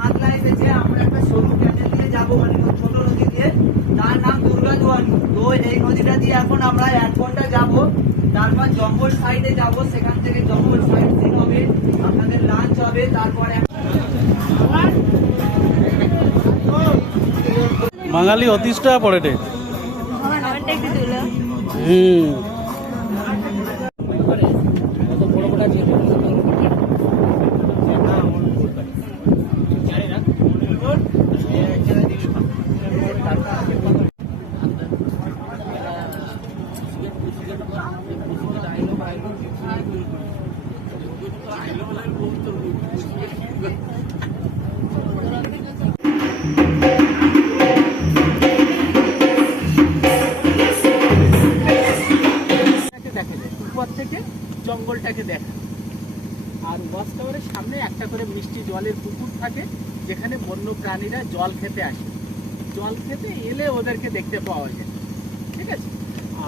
মাতলা এসেছে, আমরা একটা সরু ক্যানেল দিয়ে যাবো, মানে ছোট নদী দিয়ে, তার নাম দুর্গা জোয়ানি। তো এই নদীটা দিয়ে এখন আমরা 1 ঘন্টা যাবো, তারপর জঙ্গল সাইডে যাব, সেখান থেকে জঙ্গল সাইড সিন হবে, আপনাদের লাঞ্চ হবে, তারপরে বাঙালি অতিষ্ঠা পড়েটে হুম থেকে জঙ্গলটাকে দেখা। আর ওয়াচ টাওয়ারের সামনে একটা করে মিষ্টি জলের পুকুর থাকে, যেখানে বন্য প্রাণীরা জল খেতে আসে। জল খেতে এলে ওদেরকে দেখতে পাওয়া যায়, ঠিক আছে।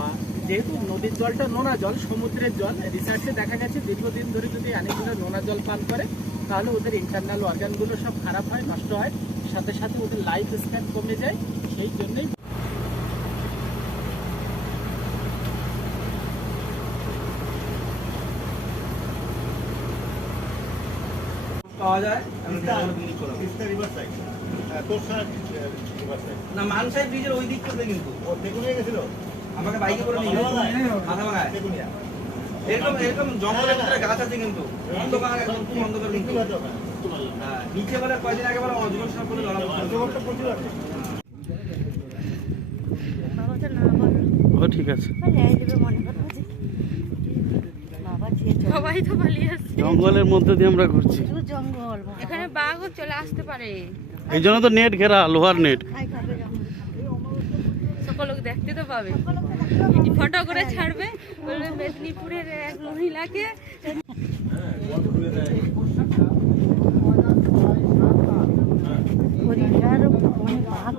আর যেহেতু নদীর জলটা নোনা জল, সমুদ্রের জল, রিসার্চে দেখা গেছে দীর্ঘদিন ধরে যদি অনেকগুলো নোনা জল পান করে তাহলে ওদের ইন্টারনাল অর্গানগুলো সব খারাপ হয়, নষ্ট হয়, সাথে সাথে ওদের লাইফ স্প্যান কমে যায়। সেই জন্যই পাওয়া যায় না। মানসাই ব্রিজের ওই দিক থেকে কিন্তু আমাকে বাইকে করে নিয়ে মাথা ভাঙায়। এরকম এরকম জঙ্গলের ভিতরে গাছ আছে কিন্তু অন্ধকার, একদম খুব অন্ধকার কিন্তু। নিচে বলে কয়দিন আগে বলে অজগর সাপ বলে ধরা পড়ছে। ও ঠিক আছে, সবাই তো পালিয়ে আসছে, জঙ্গলের মধ্যে দিয়ে আমরা ঘুরছি। জঙ্গল এখানে বাঘও চলে আসতে পারে, এই জন্য তো নেট ঘেরা, লোহার নেট। সকল লোক দেখতে তো পাবে, ফটো করে ছাড়বে, বলবে মেদিনীপুরের এক মহিলাকে। হরিণার মানে বাঘ